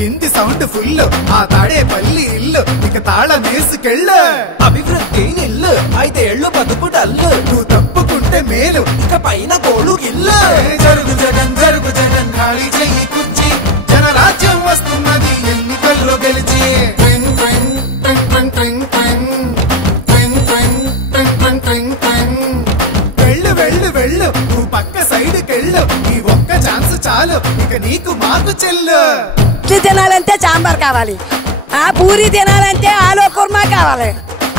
కింది sound full ఆ తాడే పల్లి ఇల్లు ఇక తాళం వేసుకెళ్ళు అభివృద్ధి నిల్లు 5 ఏళ్ళు బతుకు డల్లు నువ్వు తప్పుకుంటే మేలు ఇక పైన గోడు గిల్లు జరుగు జగన్ ఖాళీ చెయ్యి కుర్చీ జనరాజ్యం వస్తున్నది ఎన్నికల్లో గెలిచి వెళ్ళు వెళ్ళు వెళ్ళు నువ్వు పక్క సైడ్కెళ్ళు ఈ ఒక్క ఛాన్స్ చాలు ఇక నీకు మాకు చెల్లు. ఇడ్లీ తినాలంటే సాంబార్ కావాలి, ఆ పూరి తినాలంటే ఆలు కుర్మా కావాలి,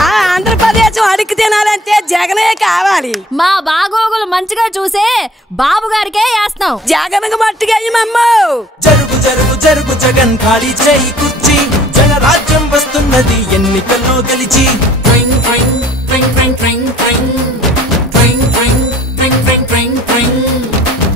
ఆ ఆంధ్రప్రదేశ్ అడిగి తినాలంటే జగనే కావాలి. మా బాగోగులు మంచిగా చూసే బాబు గారికే వేస్తాం. జగన్ మట్టిగా జరుగు జరుగు జరుగు జగన్ ఖాళీ చేయి కుర్చీ జనరాజ్యం వస్తున్నది ఎన్నికల్లో గెలిచి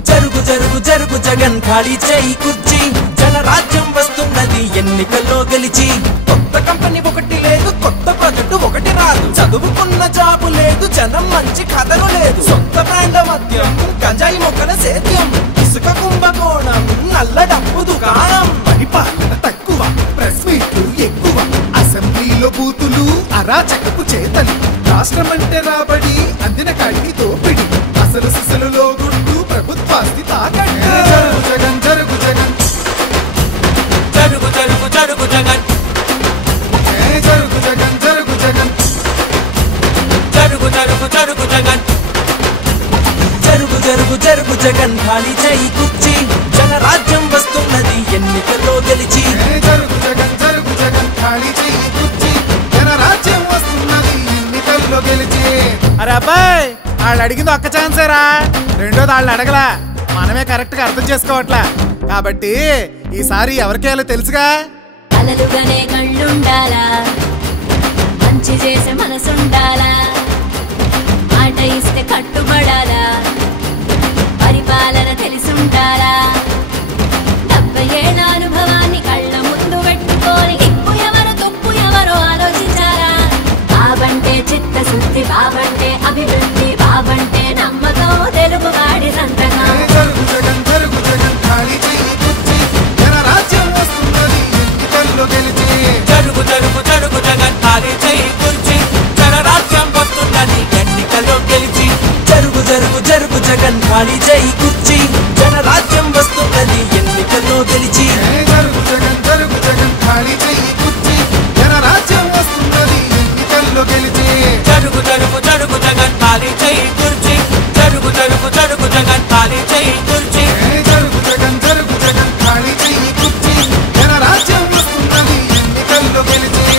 జరుగు జరుగు జరుగు జగన్ ఖాళీ చేయి కుర్చీ జనరాజ్యం వస్తున్నది ఎన్నికల్లో గెలిచి కొత్త కంపెనీ ఒకటి లేదు, కొత్త ప్రాజెక్టు ఒకటి రాదు, చదువుకున్న జాబు లేదు, జనం మంచి కథలు లేదు, సొంత బ్రాండ్ల మద్యం గంజాయి మొక్కల సేద్యం ఇసుక కుంభకోణం నల్ల డబ్బు దుకాణం పరిపాలన తక్కువ ప్రెస్ మీట్లు ఎక్కువ అసెంబ్లీలో బూతులు అరాచకపు చేతలు రాష్ట్రమంటే రాబడి అందిన కాడికి దోపిడి అసలు సిసలులో గుడ్డు ప్రభుత్వాస్తి తాకట్టు జరుగు జగన్ జరుగు జరుగు జరుగు జగన్ జరుగు జగన్ జరుగు జగన్ జరుగు జరుగు జరుగు జగన్ జరుగు జరుగు జరుగు జగన్ ఖాళీ చేయి కుర్చీ జనరాజ్యం వస్తున్నది ఎన్నికల్లో గెలిచి జరుగు జగన్ ఖాళీ చెయ్యి కుర్చీ జనరాజ్యం వస్తున్నది ఎన్నికల్లో గెలిచి. అరే అబ్బాయి వాళ్ళు అడిగింది ఒక్క ఛాన్సేరా, రెండోది వాళ్ళు అడగలా, మనమే కరెక్ట్ గా అర్థం చేసుకోవట్లా, కాబట్టి ఈసారి ఎవరికేయాలో తెలుసుగా. అలలుగానే కళ్ళుండాలా, మంచి చేసే మనసుండాలా, మాట ఇస్తే కట్టుబడాలా, పరిపాలన తెలిసుండాలా, 70 ఏళ్ళ అనుభవాన్ని కళ్ళ ముందు పెట్టుకొని ఇప్పు ఎవరు తుప్పు ఎవరో ఆలోచించాలా. బాబంటే చిత్తశుద్ధి, బాబంటే అభివృద్ధి, బాబంటే నమ్మకం, తెలుగువాడి సంతకం. జరుగు జగన్ ఖాళీ చెయ్యి కుర్చీ జనరాజ్యం వస్తున్నది ఎన్నికల్లో గెలిచి జరుగు జరుగు జరుగు జగన్ ఖాళీ చేయి కుర్చీ జనరాజ్యం వస్తున్నది ఎన్నికల్లో గెలిచి జరుగు జరుగు జరుగు జగన్ ఖాళీ చేయి కుర్చీ జనరాజ్యం వస్తున్నది ఎన్నికల్లో గెలిచి జరుగు జగన్ ఖాళీ చెయ్యి కుర్చీ జనరాజ్యం వస్తున్నది ఎన్నికల్లో గెలిచి జరుగు జరుగు జరుగు జగన్ ఖాళీ చేయి కుర్చీ జరుగు జరుగు జరుగు జగన్ ఖాళీ చేయి కుర్చీ జరుగు జగన్ ఖాళీ చెయ్యి కుర్చీ జనరాజ్యం వస్తున్నది ఎన్నికల్లో గెలిచి